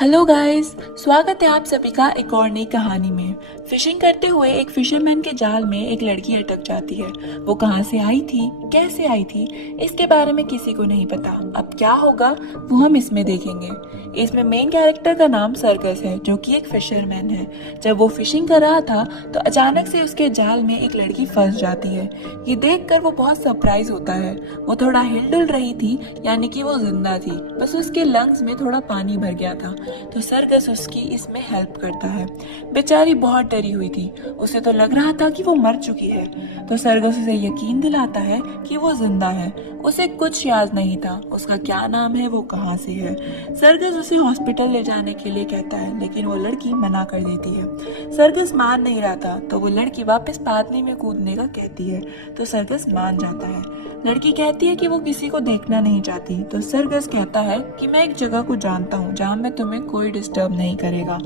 Hello guys, स्वागत है आप सभी का एक और नई कहानी में। फिशिंग करते हुए एक फिशरमैन के जाल में एक लड़की अटक जाती है। वो कहाँ से आई थी, कैसे आई थी, इसके बारे में किसी को नहीं पता। अब क्या होगा वो हम इसमें देखेंगे। इसमें मेन कैरेक्टर का नाम सर्कस है, जो कि एक फिशरमैन है। जब वो फिशिंग कर रहा था तो अचानक से उसके जाल में एक लड़की फंस जाती है। ये देखकर वो बहुत सरप्राइज होता है। वो थोड़ा हिलडुल रही थी, यानी कि वो जिंदा थी, बस उसके लंग्स में थोड़ा पानी भर गया था। तो सर्कस उसकी इसमें हेल्प करता है। बेचारी बहुत डरी हुई थी, उसे तो लग रहा था कि वो मर चुकी है। तो सर्कस उसे यकीन दिलाता है कि वो जिंदा है। उसे कुछ याद नहीं था, उसका क्या नाम है, वो कहाँ से है। सर्कस उसे हॉस्पिटल ले जाने के लिए कहता है, लेकिन वो लड़की मना कर देती है। सर्कस मान नहीं रहा था, तो वो लड़की वापस पानी में कूदने का कहती है। तो सर्कस मान जाता है। लड़की कहती है कि वो किसी को देखना नहीं चाहती। तो सर्कस कहता है कि मैं एक जगह को जानता हूँ जहाँ मैं तुम्हें कोई डिस्टर्ब नहीं करेगा।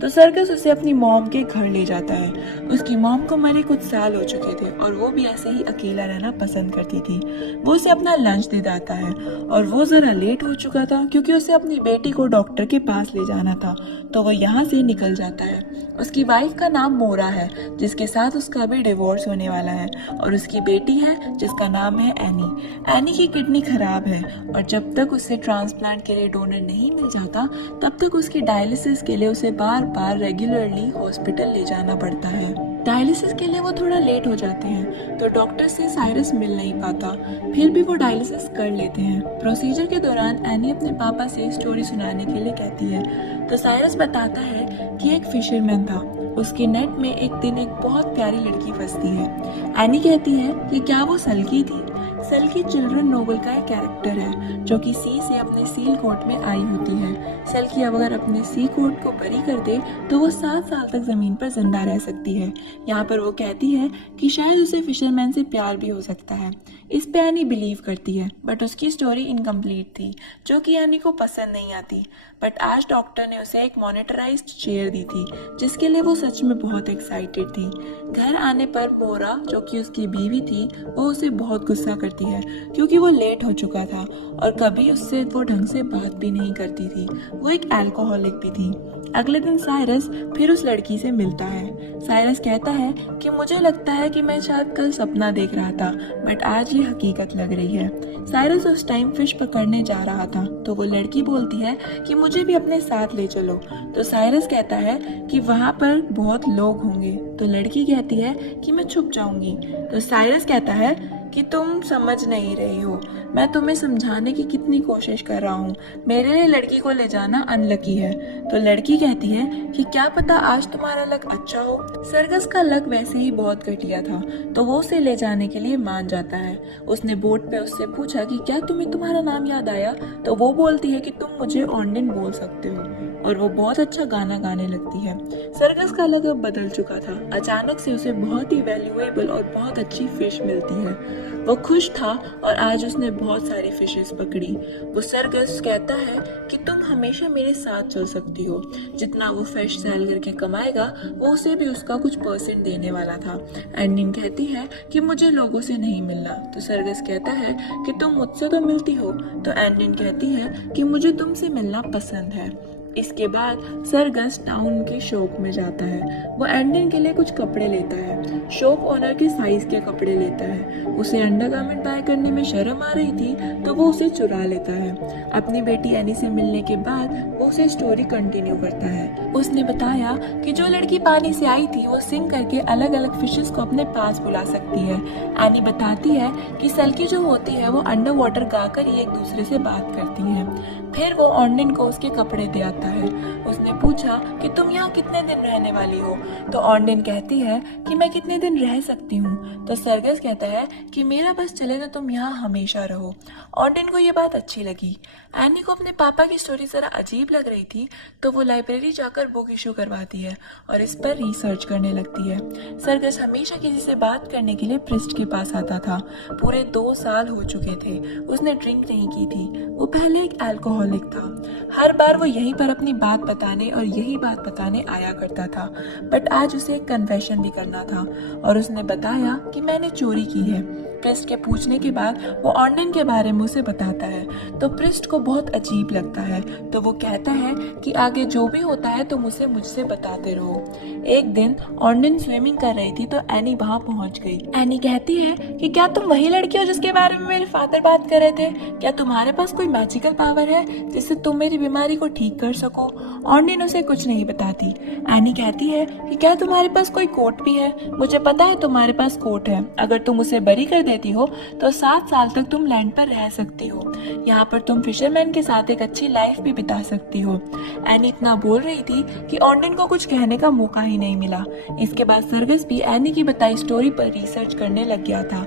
तो सर्कस उसे अपनी मॉम के घर ले जाता है। उसकी मॉम को मरे कुछ साल हो चुके थे और वो भी ऐसे ही अकेला रहना पसंद करती थी। वो उसे अपना लंच दे जाता है और वो जरा लेट हो चुका था क्योंकि उसे अपनी बेटी को डॉक्टर के पास ले जाना था। तो वो यहाँ से निकल जाता है। उसकी वाइफ का नाम मोरा है, जिसके साथ उसका भी डिवोर्स होने वाला है, और उसकी बेटी है जिसका नाम है एनी। एनी की किडनी खराब है और जब तक उसे ट्रांसप्लांट के लिए डोनर नहीं मिल जाता तब तक उसकी डायलिसिस के लिए उसे बार बार रेगुलरली हॉस्पिटल ले जाना पड़ता है। डायलिसिस के लिए वो थोड़ा लेट हो जाते हैं तो डॉक्टर से साइरस मिल नहीं पाता। फिर भी वो डायलिसिस कर लेते हैं। प्रोसीजर के दौरान एनी अपने पापा से स्टोरी सुनाने के लिए कहती है। तो साइरस बताता है कि एक फिशरमैन था, उसके नेट में एक दिन एक बहुत प्यारी लड़की फंसती है। एनी कहती है कि क्या वो सल्की थी। सल्की चिल्ड्रन नोवेल का एक कैरेक्टर है जो कि सी से अपने सील कोट में आई होती है। सल्की अब अगर अपने सी कोट को बरी कर दे तो वो 7 साल तक जमीन पर जिंदा रह सकती है। यहाँ पर वो कहती है कि शायद उसे फिशरमैन से प्यार भी हो सकता है। इस पे एनी बिलीव करती है, बट उसकी स्टोरी इनकम्प्लीट थी, जो कि एनी को पसंद नहीं आती। बट आज डॉक्टर ने उसे एक मॉनिटराइज्ड चेयर दी थी, जिसके लिए वो सच में बहुत एक्साइटेड थी। घर आने पर मोरा, जो कि उसकी बीवी थी, वो उसे बहुत गुस्सा करती है क्योंकि वो लेट हो चुका था और कभी उससे वो ढंग से बात भी नहीं करती थी। वो एक अल्कोहलिक भी थी। अगले दिन साइरस फिर उस लड़की से मिलता है। साइरस कहता है कि मुझे लगता है कि मैं शायद कल सपना देख रहा था, बट आज ये हकीकत लग रही है। साइरस उस टाइम फिश पकड़ने जा रहा था तो वो लड़की बोलती है कि मुझे भी अपने साथ ले चलो। तो साइरस कहता है कि वहाँ पर बहुत लोग होंगे। तो लड़की कहती है कि मैं छुप जाऊंगी। तो साइरस कहता है कि तुम समझ नहीं रही हो, मैं तुम्हें समझाने की कितनी कोशिश कर रहा हूँ। मेरे लिए लड़की को ले जाना अनलकी है। तो लड़की कहती है कि क्या पता आज तुम्हारा लक अच्छा हो। सर्कस का लक वैसे ही बहुत घटिया था, तो वो उसे ले जाने के लिए मान जाता है। उसने बोट पे उससे पूछा कि क्या तुम्हें तुम्हारा नाम याद आया। तो वो बोलती है कि तुम मुझे ऑन्डिन बोल सकते हो, और वो बहुत अच्छा गाना गाने लगती है। सर्कस का लक अब बदल चुका था। अचानक से उसे बहुत ही वैल्यूएबल और बहुत अच्छी फिश मिलती है। वो खुश था और आज उसने बहुत सारी फिशेस पकड़ी। वो सर्कस कहता है कि तुम हमेशा मेरे साथ चल सकती हो। जितना वो फिश सेल करके कमाएगा वो उसे भी उसका कुछ परसेंट देने वाला था। एंडिन कहती है कि मुझे लोगों से नहीं मिलना। तो सर्कस कहता है कि तुम मुझसे तो मिलती हो। तो एंडिन कहती है कि मुझे तुमसे मिलना पसंद है। इसके बाद सर्कस टाउन के शॉप में जाता है। वो एंडिन के लिए कुछ कपड़े लेता है। शॉप ओनर के साइज के कपड़े लेता है। उसे अंडरगारमेंट बाय करने में शर्म आ रही थी तो वो उसे चुरा लेता है। अपनी बेटी एनी से मिलने के बाद वो उसे स्टोरी कंटिन्यू करता है। उसने बताया कि जो लड़की पानी से आई थी वो सिंग करके अलग अलग फिशेस को अपने पास बुला सकती है। एनी बताती है कि सल्की जो होती है वो अंडर वाटर गाकर ही एक दूसरे से बात करती है। फिर वो ऑन्डिन को उसके कपड़े दे आता है। उसने पूछा कि तुम यहाँ कितने दिन रहने वाली हो। तो ऑन्डिन कहती है कि मैं कितने दिन रह सकती हूँ। तो सर्कस कहता है कि मेरा बस चले तो तुम यहाँ हमेशा रहो। ऑन्डिन को ये बात अच्छी लगी। एनी को अपने पापा की स्टोरी जरा अजीब लग रही थी तो वो लाइब्रेरी जाकर बुक इशू करवाती है और इस पर रिसर्च करने लगती है। सर्कस हमेशा किसी से बात करने के लिए प्रिस्ट के पास आता था। पूरे 2 साल हो चुके थे, उसने ड्रिंक नहीं की थी। वो पहले एक अल्कोहलिक था। हर बार वो यहीं पर अपनी बात बताने और यही बात बताने आया करता था। बट आज उसे एक कन्फेशन भी करना था और उसने बताया कि मैंने चोरी की है। प्रिस्ट के पूछने के बाद वो ऑर्डिन के बारे में उसे बताता है तो प्रिस्ट को बहुत अजीब लगता है। तो वो कहता है कि आगे जो भी होता है तुम उसे मुझसे बताते रहो। एक दिन ऑर्डिन स्विमिंग कर रही थी तो एनी वहां पहुंच गई। एनी कहती है कि क्या तुम वही लड़की हो जिसके बारे में मेरे फादर बात कर रहे थे? क्या तुम्हारे पास कोई मैजिकल पावर है जिससे तुम मेरी बीमारी को ठीक कर सको? ऑर्डिन उसे कुछ नहीं बताती। एनी कहती है कि क्या तुम्हारे पास कोई कोट भी है? मुझे पता है तुम्हारे पास कोट है। अगर तुम उसे बरी कर देती हो तो 7 साल तक तुम लैंड पर रह सकती हो। यहाँ पर तुम फिशरमैन के साथ एक अच्छी लाइफ भी बिता सकती हो। एनी इतना बोल रही थी कि ऑर्डिन को कुछ कहने का मौका ही नहीं मिला। इसके बाद सर्गस भी एनी की बताई स्टोरी पर रिसर्च करने लग गया था।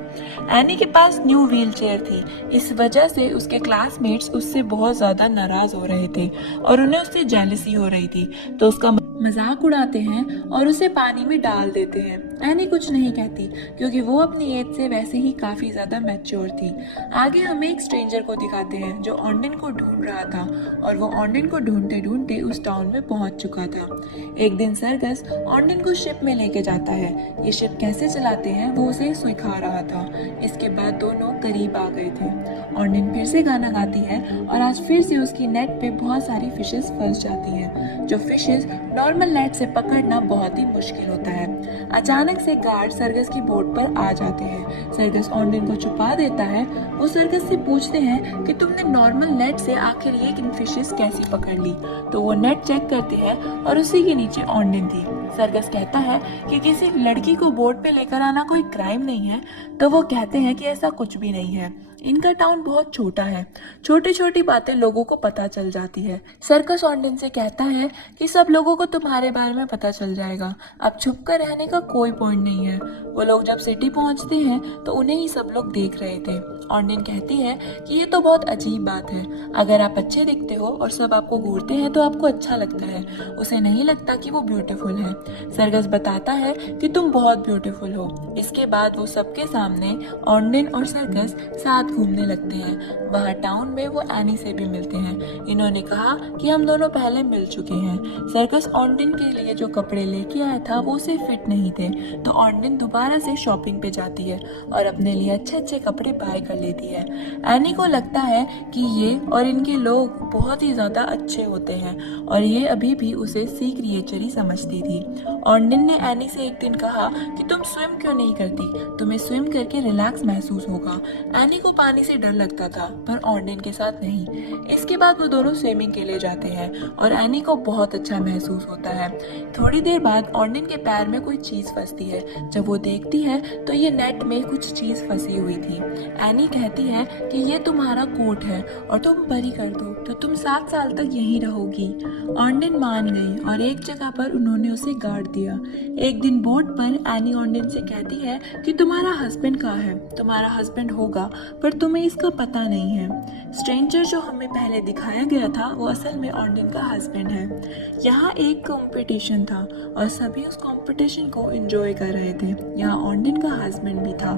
एनी के पास न्यू व्हील चेयर थी। इस वजह से उसके क्लासमेट्स उससे बहुत ज्यादा नाराज हो रहे थे और उन्हें उससे जेलसी हो रही थी, तो उसका मजाक उड़ाते हैं और उसे पानी में डाल देते हैं। एनी कुछ नहीं कहती क्योंकि वो अपनी एज से वैसे ही काफी ज्यादा मैच्योर थी। आगे हमें एक स्ट्रेंजर को दिखाते हैं जो ऑर्डिन को ढूंढ रहा था और वो ऑर्डिन को ढूंढते ढूंढते उस टाउन में पहुंच चुका था। एक दिन सर्गस ऑर्डिन को शिप में लेके जाता है। ये शिप कैसे चलाते हैं वो उसे सिखा रहा था। इसके बाद दोनों करीब आ गए थे। ऑर्डिन फिर से गाना गाती है और आज फिर से उसकी नेट पे बहुत सारी फिशेस फंस जाती हैं। जो फिशेस नॉर्मल नेट से पकड़ना बहुत ही मुश्किल होता है। अचानक से गार्ड सर्गस की बोट पर आ जाते हैं। सर्गस ऑर्डिन को छुपा देता है। वो सर्गस से पूछते हैं कि तुमने नॉर्मल नेट से आखिर ये इन फिशेस कैसी पकड़ ली? तो वो नेट चेक करते हैं और उसी के नीचे ऑर्डिन थी। सर्गस कहता है कि किसी लड़की को बोट पे लेकर आना कोई क्राइम नहीं है। तो वो कहते हैं कि ऐसा कुछ भी नहीं है। इनका टाउन बहुत छोटा है। छोटी छोटी बातें लोगों को पता चल जाती है। सर्कस ऑर्डिन से कहता है कि सब लोगों को तुम्हारे बारे में पता चल जाएगा। अब छुप कर रहने का कोई पॉइंट नहीं है। वो लोग जब सिटी पहुंचते हैं तो उन्हें ही सब लोग देख रहे थे। ऑर्डिन कहती है कि ये तो बहुत अजीब बात है। अगर आप अच्छे दिखते हो और सब आपको घूरते हैं तो आपको अच्छा लगता है। उसे नहीं लगता कि वो ब्यूटीफुल है। सर्कस बताता है कि तुम बहुत ब्यूटीफुल हो। इसके बाद वो सबके सामने ऑर्डिन और सर्कस साथ घूमने लगते हैं। वहाँ टाउन में वो एनी से भी मिलते हैं। इन्होंने कहा कि हम दोनों पहले मिल चुके हैं। सर्कस ऑर्डिन के लिए जो कपड़े लेके आया था वो उसे फिट नहीं थे, तो ऑर्डिन दोबारा से शॉपिंग पे जाती है और अपने लिए अच्छे अच्छे कपड़े बाय कर लेती है। एनी को लगता है कि ये और इनके लोग बहुत ही ज्यादा अच्छे होते हैं और ये अभी भी उसे सी क्रिएचर ही समझती थी। ऑर्डिन ने एनी से एक दिन कहा कि तुम स्विम क्यों नहीं करती? तुम्हें स्विम करके रिलैक्स महसूस होगा। एनी को पानी से डर लगता था पर ऑर्डिन के साथ नहीं। इसके बाद वो दोनों स्विमिंग के लिए जाते हैं और एनी को बहुत अच्छा महसूस होता है। थोड़ी देर बाद ऑर्डिन के पैर में कोई चीज फंसती है। जब वो देखती है तो ये नेट में कुछ चीज फंसी हुई थी। एनी कहती है कि ये तुम्हारा कोट है और तुम बरी कर दो तो तुम 7 साल तक यहीं रहोगी। ऑर्डिन मान गई और एक जगह पर उन्होंने उसे गाड़ दिया। एक दिन बोट पर एनी ऑर्डिन से कहती है कि तुम्हारा हस्बैंड कहाँ है? तुम्हारा हस्बैंड होगा पर तुम्हें इसका पता नहीं है। स्ट्रेंजर जो हमें पहले दिखाया गया था वो असल में ऑर्डिन का हस्बैंड है। यहाँ एक कंपटीशन था और सभी उस कंपटीशन को एंजॉय कर रहे थे। यहाँ ऑर्डिन का हस्बैंड भी था।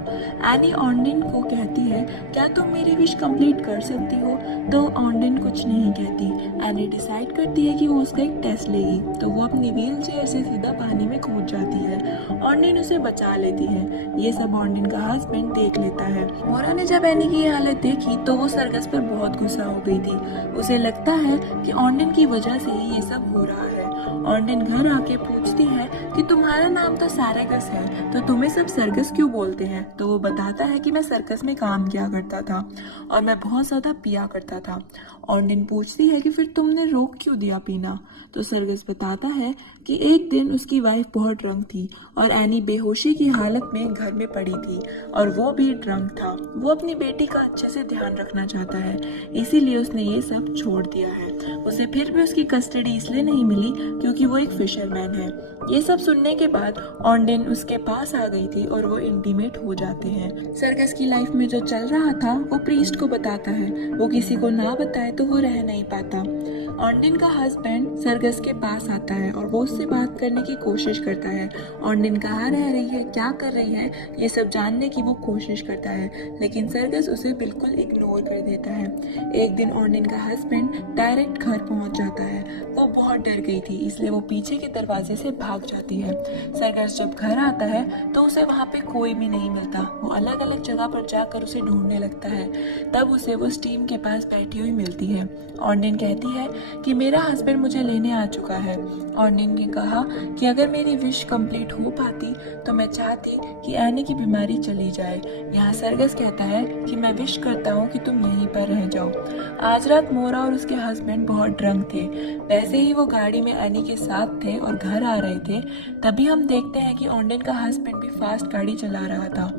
एनी ऑर्डिन को कहती है क्या तुम मेरी विश कंप्लीट कर सकती हो? तो ऑर्डिन कुछ नहीं कहती। एनी डिसाइड करती है कि वो उसका एक टेस्ट लेगी, तो वो अपनी व्हील चेयर से सीधा पानी में कूद जाती है। ऑर्डिन उसे बचा लेती है। ये सब ऑर्डिन का हस्बैंड देख लेता है। मोरा ने जब एनी की ये हालत देखी तो वो सर्कस पर बहुत गुस्सा हो गई थी। उसे लगता है कि ऑर्डिन की वजह से ही ये सब हो रहा है। ऑर्डिन घर आके पूछती है कि तुम्हारा नाम तो सर्गस है तो तुम्हें सब सर्कस क्यों बोलते हैं? तो वो बताता है कि मैं सर्कस में काम किया करता था और मैं बहुत ज्यादा पिया करता था। ऑर्डिन पूछती है कि फिर तुमने रोक क्यों दिया पीना? तो सर्कस बताता है कि एक दिन उसकी वाइफ बहुत ड्रंक थी और एनी बेहोशी की हालत में घर में पड़ी थी और वो भी ड्रंक था। वो अपनी बेटी का अच्छे से ध्यान रखना चाहता है, इसीलिए उसने ये सब छोड़ दिया है। उसे फिर भी उसकी कस्टडी इसलिए नहीं मिली क्योंकि वो एक फिशरमैन है। ये सब सुनने के बाद ऑर्डिन उसके पास आ गई थी और वो इंटीमेट हो जाते हैं। सर्कस की लाइफ में जो चल रहा था वो प्रीस्ट को बताता है। वो किसी को ना बताए तो वो रह नहीं पाता। ऑर्डिन का हस्बैंड सर्कस के पास आता है और वो उससे बात करने की कोशिश करता है। ऑर्डिन कहाँ रह रही है, क्या कर रही है, ये सब जानने की वो कोशिश करता है, लेकिन सर्कस सर्कस उसे बिल्कुल इग्नोर कर देता है। एक दिन ऑर्निन का हस्बैंड डायरेक्ट घर पहुंच जाता है। वो बहुत डर गई थी, इसलिए वो पीछे के दरवाजे से भाग जाती है। सर्कस जब घर आता है तो उसे वहाँ पे कोई भी नहीं मिलता। वो अलग अलग जगह पर जाकर उसे ढूंढने लगता है। तब उसे वो स्टीम के पास बैठी हुई मिलती है। ऑर्निन कहती है कि मेरा हस्बैंड मुझे लेने आ चुका है। ऑर्निन ने कहा कि अगर मेरी विश कंप्लीट हो पाती तो मैं चाहती कि एनी की बीमारी चली जाए। यहाँ सर्कस कहता है कि मैं विश करता हूँ कि तुम यहीं पर रह जाओ। आज रात मोरा और उसके हस्बैंड बहुत ड्रंक थे। वैसे ही वो गाड़ी में एनी के साथ थे और घर आ रहे थे। तभी हम देखते हैं कि ऑर्निन का हस्बैंड भी फास्ट गाड़ी चला रहा था।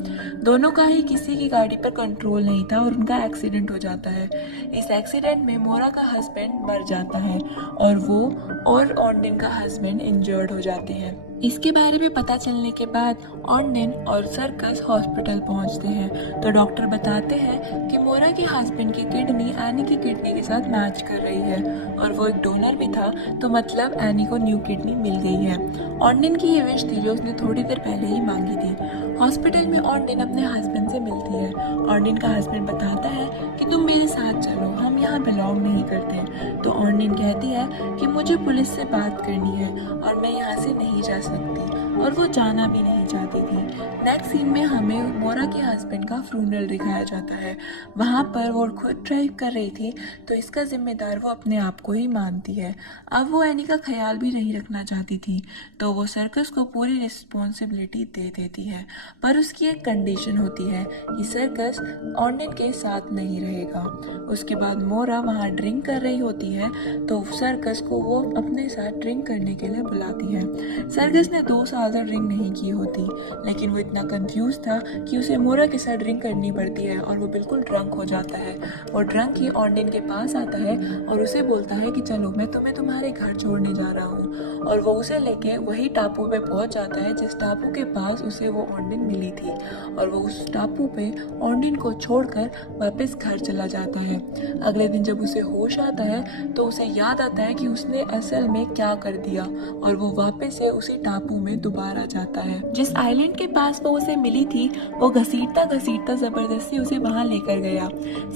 दोनों का ही किसी की गाड़ी पर कंट्रोल नहीं था और उनका एक्सीडेंट हो जाता है। इस एक्सीडेंट में मोरा का हस्बैंड मर जाता है और वो और ऑर्निन का हस्बैंड इंजर्ड हो जाते हैं। इसके बारे में पता चलने के बाद ऑर्निन और सर्कस हॉस्पिटल पहुंचते हैं तो डॉक्टर बताते हैं कि मोरा के हस्बैंड की किडनी एनी की किडनी के साथ मैच कर रही है और वो एक डोनर भी था, तो मतलब एनी को न्यू किडनी मिल गई है। ऑर्निन की ये विश थी जो उसने थोड़ी देर पहले ही मांगी थी। हॉस्पिटल में ऑर्निन अपने हस्बैंड से मिलती है। ऑर्निन का हस्बैंड बताता है कि तुम मेरे साथ चलो, हम यहाँ बिलोंग नहीं करते। तो ऑर्निन कहती है कि मुझे पुलिस से बात करनी है और मैं यहाँ से नहीं जा सकती, और वो जाना भी नहीं चाहती थी। नेक्स्ट सीन में हमें मोरा के हस्बैंड का फ्यूनरल दिखाया जाता है। वहाँ पर वो खुद ड्राइव कर रही थी तो इसका जिम्मेदार वो अपने आप को ही मानती है। अब वो एनी का ख्याल भी नहीं रखना चाहती थी तो वो सर्कस को पूरी रिस्पॉन्सिबिलिटी दे देती है, पर उसकी एक कंडीशन होती है कि सर्कस ऑर्निन के साथ नहीं रहेगा। उसके बाद मोरा वहाँ ड्रिंक कर रही होती है तो सर्कस को वो अपने साथ ड्रिंक करने के लिए बुलाती है। सर्कस ने 2 साल से ड्रिंक नहीं की होती, लेकिन वो इतना कंफ्यूज था कि उसे मोरा के साथ ड्रिंक करनी पड़ती है और वो बिल्कुल ड्रंक हो जाता है। और ड्रंक ही ऑर्निन के पास आता है और उसे बोलता है कि चलो मैं तुम्हें तुम्हारे घर छोड़ने जा रहा हूँ, और वो उसे लेके वही टापू पे पहुंच जाता है जिस टापू के पास उसे वो ऑर्निन मिली थी, और वो उस टापू पे ऑर्निन को छोड़कर वापस घर चला जाता है। अगले दिन जब उसे होश आता है तो उसे याद आता है कि उसने असल में क्या कर दिया, और वो वापस से उसी टापू में दोबारा जाता है। जिस आइलैंड के पास वो उसे मिली थी वो घसीटता घसीटता जबरदस्ती उसे वहां लेकर गया।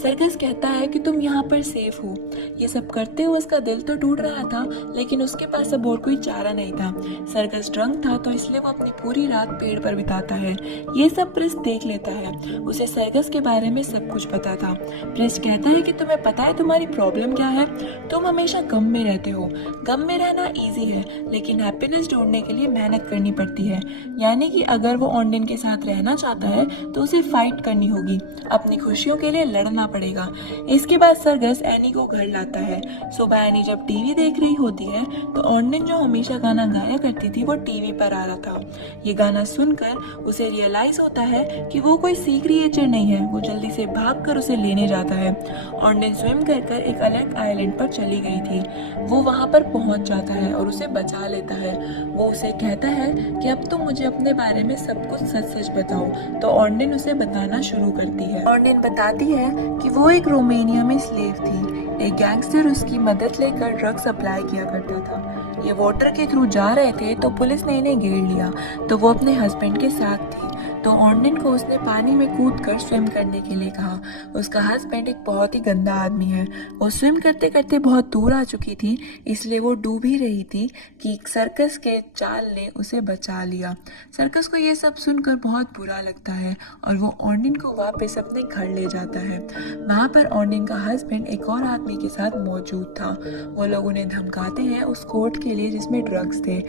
सर्कस कहता है कि तुम यहाँ पर सेफ हो। ये सब करते हुए उसका दिल तो टूट रहा था, लेकिन उसके पास अब और कोई चारा नहीं था। सर्कस ड्रंक था तो इसलिए वो अपनी पूरी रात पेड़ पर बिताता है। ये सब प्रिस्ट देख लेता है। उसे सर्कस के बारे में सब कुछ पता था। प्रिस्ट कहता है कि तुम्हें पता है तुम्हारी प्रॉब्लम क्या है? तुम हमेशा गम में रहते हो। गम में रहना इजी है, लेकिन हैप्पीनेस ढूंढने के लिए मेहनत करनी पड़ती है। यानी कि अगर वो ऑर्निन के साथ रहना चाहता है तो उसे फाइट करनी होगी, अपनी खुशियों के लिए लड़ना पड़ेगा। इसके बाद सर्कस एनी को घर लाता है। सुबह एनी जब टीवी देख रही होती है तो ऑर्निन जो हमेशा गाना गाया करती थी वो टीवी पर आ रहा था। ये गाना सुनकर उसे रियलाइज होता है कि वो कोई सी क्रिएचर नहीं है। वो जल्दी से भागकर उसे लेने जाता है। ऑर्निन स्विम कर एक अलग आइलैंड पर चली गई थी। वो वहां पर पहुंच जाता है और उसे बचा लेता है। वो उसे कहता है कि अब तुम मुझे अपने बारे में सब कुछ सच सच बताओ। तो ऑर्निन उसे बताना शुरू करती है। ऑर्निन बताती है कि वो एक रोमानिया में स्लेव थी। एक गैंगस्टर उसकी मदद लेकर ड्रग सप्लाई किया करता था। ये वाटर के थ्रू जा रहे थे तो पुलिस ने इन्हें घेर लिया, तो वो अपने हस्बैंड के साथ थी। तो ऑर्निन को उसने पानी में कूदकर स्विम करने के लिए कहा। उसका हस्बैंड एक बहुत ही गंदा आदमी है। वो स्विम करते करते बहुत दूर आ चुकी थी, इसलिए वो डूब ही रही थी कि सर्कस के चाल ने उसे बचा लिया। सर्कस को ये सब सुनकर बहुत बुरा लगता है और वो ऑर्निन को वापस अपने घर ले जाता है। वहाँ पर ऑर्निन का हस्बैंड एक और आदमी के साथ मौजूद था। वो लोग उन्हें धमकाते हैं उस कोर्ट के लिए जिसमें ड्रग्स थे।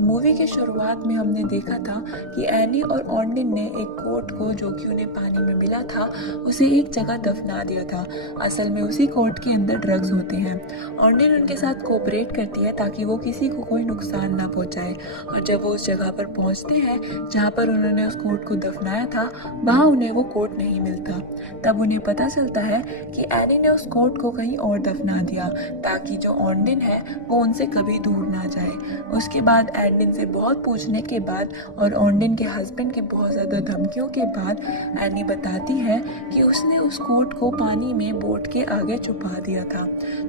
मूवी के शुरुआत में हमने देखा था कि एनी और ऑर्निन ने एक कोट को जो कि उन्हें पानी में मिला था उसे एक जगह दफना दिया था। असल में उसी कोट के अंदर ड्रग्स होते हैं। ऑर्निन उनके साथ कोऑपरेट करती है ताकि वो किसी को कोई नुकसान ना पहुंचाए, और जब वो उस जगह पर पहुंचते हैं जहां पर उन्होंने उस कोट को दफनाया था वहां उन्हें वो कोट नहीं मिलता। तब उन्हें पता चलता है कि एनी ने उस कोट को कहीं और दफना दिया ताकि जो ऑर्निन है वो उनसे कभी दूर ना जाए। उसके बाद एडनिन से बहुत पूछने के बाद और ऑर्निन के हस्बैंड के बहुत ज़्यादा ज़्यादा धमकियों के बाद एनी बताती है कि उसने उस कोट को पानी में बोट के आगे छुपा दिया था।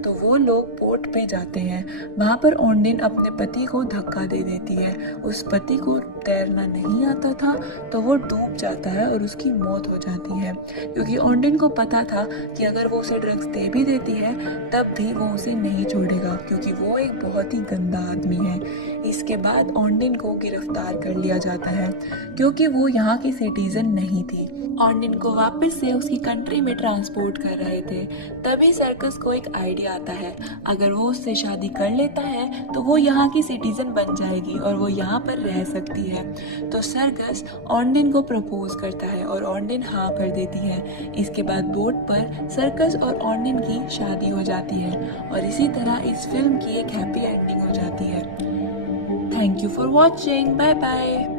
तो वो लोग बोट पे जाते हैं। वहाँ पर ओंडिन अपने पति को धक्का दे देती है। उस पति को तैरना नहीं आता था तो वो डूब जाता है और उसकी मौत हो जाती है, क्योंकि ओंडिन को पता था कि अगर वो उसे ड्रग्स दे भी देती है तब भी वो उसे नहीं छोड़ेगा, क्योंकि वो एक बहुत ही गंदा आदमी है। इसके बाद ओंडिन को गिरफ्तार कर लिया जाता है, क्योंकि वो यहाँ की सिटीजन नहीं थी। ओंडिन को वापस से उसकी कंट्री में ट्रांसपोर्ट कर रहे थे। तभी सर्कस को एक आइडिया आता है, अगर वो उससे शादी कर लेता है तो वो यहाँ की सिटीजन बन जाएगी और वो यहाँ पर रह सकती है। तो सर्कस ओंडिन को प्रपोज करता है और ओंडिन हाँ कर देती है। इसके बाद बोट पर सर्कस और ओंडिन की शादी हो जाती है और इसी तरह इस फिल्म की एक हैप्पी एंडिंग हो जाती है। Thank you for watching. Bye bye.